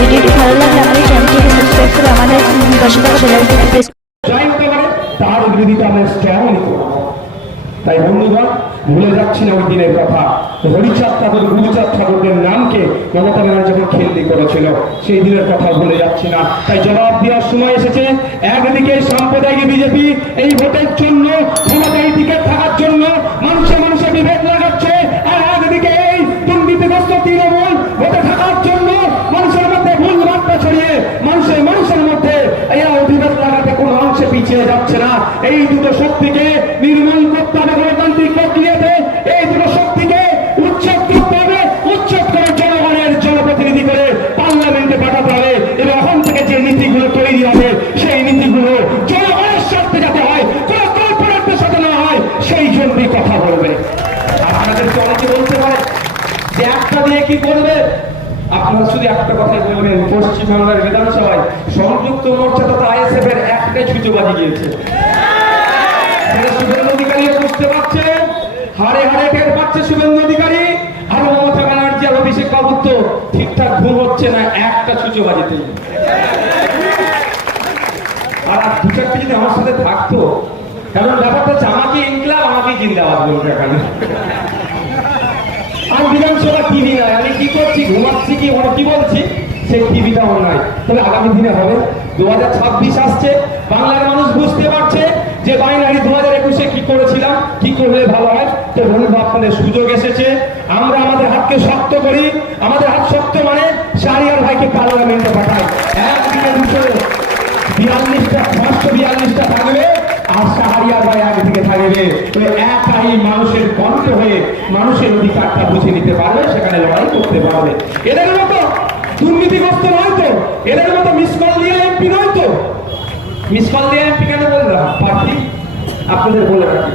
ভিডিওটি ভালো লাগলে আমাদের চ্যানেলটিকে সাবস্ক্রাইব করে আমাদের পাশে থাকা বেল প্রেস তাই বন্ধুগণ ভুলে যাচ্ছি না ওই দিনের কথা হরিচাঁদ ঠাকুর গুরুচাঁদ ঠাকুরদের নামকে মমতা ব্যানার্জি যখন খেলদি করেছিল সেই দিনের কথা ভুলে যাচ্ছি না তাই জবাব দেওয়ার সময় এসেছে। একদিকে সাম্প্রদায়িক বিজেপি, এই ভোটের জন্য ক্ষমতায় টিকে থাকার অংশে যাচ্ছে না। এই দুটো শক্তিকে নির্মূল করতে হবে গণতান্ত্রিক প্রক্রিয়াতে। এই দুটো শক্তিকে উচ্ছেদ করতে হবে। উচ্ছেদ করে জনগণের জনপ্রতিনিধি করে পার্লামেন্টে পাঠাতে হবে এবং এখন থেকে যে নীতিগুলো তৈরি হবে, সেই নীতিগুলো জনগণের স্বার্থে যাতে হয়, কোনো কল্পনার্থের সাথে না হয়, সেই জন্যই কথা বলবে। আপনাদেরকে অনেকে বলতে পারে যে একটা দিয়ে কি করবে? আপনারা শুধু একটা কথাই বলবেন, পশ্চিমবাংলার বিধানসভায় সংযুক্ত মোর্চা তথা এর একটাই ছুচোবাজি গিয়েছে শুভেন্দু অধিকারী বুঝতে পারছেন হারে হারে টের পাচ্ছে শুভেন্দু অধিকারী। আর মমতা ব্যানার্জি আর অভিষেক বাবুর ঠিকঠাক ঘুম হচ্ছে না, একটা ছুচোবাজিতেই আর আর দু চারটে যদি আমার সাথে থাকতো, কারণ ব্যাপারটা হচ্ছে আমাকে ইনকলাব আমাকে জিন্দাবাদ বলবে এখানে আর বিধানসভা টিভি নাই আমি কি করছি, ঘুমাচ্ছি কি কি বলছি? টিভিটাও নাই তবে আগামী দিনে হবে। দু হাজার ছাব্বিশ আসছে, বাংলার মানুষ বুঝতে পারছে যে বাইনারি দু হাজার একুশে কি করেছিলাম, কি করলে ভালো হয়। তো বন্ধু আপনাদের সুযোগ এসেছে। আমরা আমাদের হাতকে শক্ত করি। আমাদের হাত শক্ত মানে শাহরিয়ার ভাইকে পার্লামেন্টে পাঠাই একদিকে দুশো বিয়াল্লিশটা, পাঁচশো বিয়াল্লিশটা থাকবে আর সাহারিয়ার ভাই একদিকে থাকবে। তো একাই মানুষের কণ্ঠ হয়ে মানুষের অধিকারটা বুঝে নিতে পারবে, সেখানে লড়াই করতে পারবে। এদের মতো দুর্নীতিগ্রস্ত নয় তো। এদের মতো মিস কল দিয়ে এমপি নয় তো। মিস কল দিয়ে এমপি কেন বললাম? প্রার্থী আপনাদের বলে রাখি।